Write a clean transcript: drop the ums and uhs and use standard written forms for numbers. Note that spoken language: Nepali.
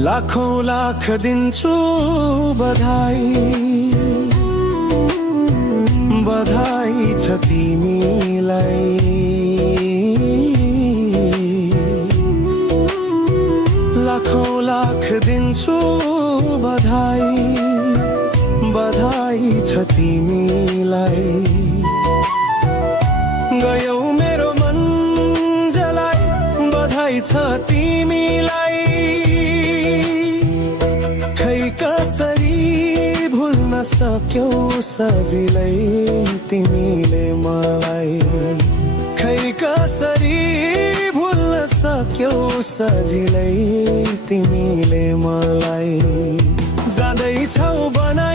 लाखौं लाख दिन्छु बधाई, बधाई छ तिमीलाई। लाखौं लाख दिन्छु बधाई, बधाई छ तिमीलाई। गयौ मेरो मन जलाई, बधाई छ तिमीलाई। खै कसरी भुल्न सक्यौ सजिलै तिमीले मलाई। खै कसरी भुल्न सक्यौ सजिलै तिमीले मलाई। जाँदैछौ बना